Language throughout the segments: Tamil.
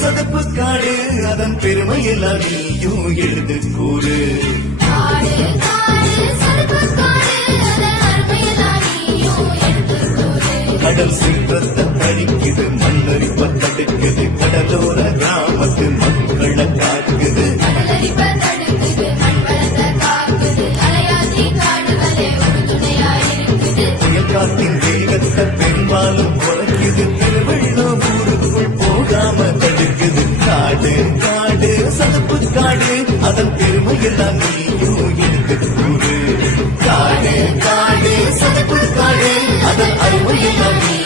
சதுப்பு காடு அதன் பெருமையெல்லாம் நீயும் எழுது கூறு கடல் சீற்றத்தை தணிக்குது மண்ணரிப்ப தடுக்குது கடலோர கிராமத்து மக்களை காக்குது. புயல் காத்தின் வேகத்தை பெரும்பாலும் குறைக்குது. திருவள்ளம் ஊருக்குள் போகாம காடு காடு சதுப்பு காடு. அதன் பெருமையெல்லாம் நீயும் எடுத்து கூறு. காடு காடு சதுப்பு காடு. அதன் அருமை எல்லாம் நீ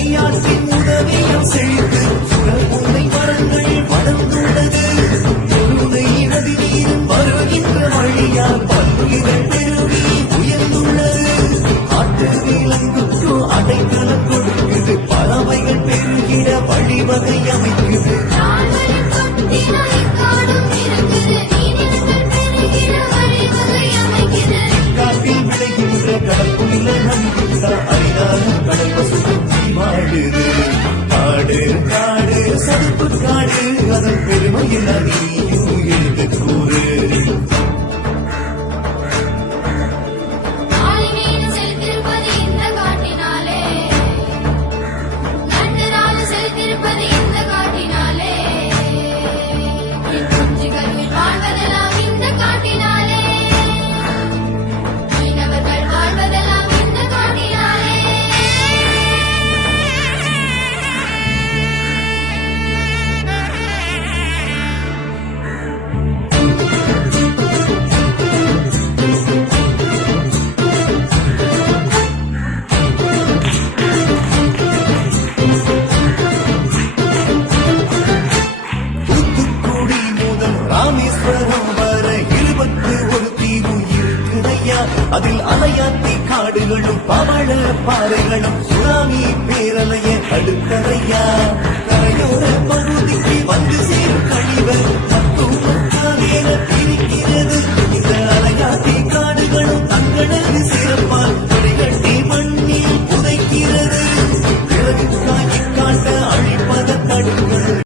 கோட்டக்கரையாற்றின் உதவியில் செழித்து சுரமுனை மரங்கள் வளர்ந்துள்ளது. பொருளை நதி நீரும் வருகின்ற வழியால் பல்லுயிர்கள் சதுப்பு காடு அதன் பெருமையில் நீயும் அதில் அலையாத்தி காடுகளும் பவள பாறைகளும் சுனாமி பேரலைய அடுத்ததையா கரையோர பகுதிக்கு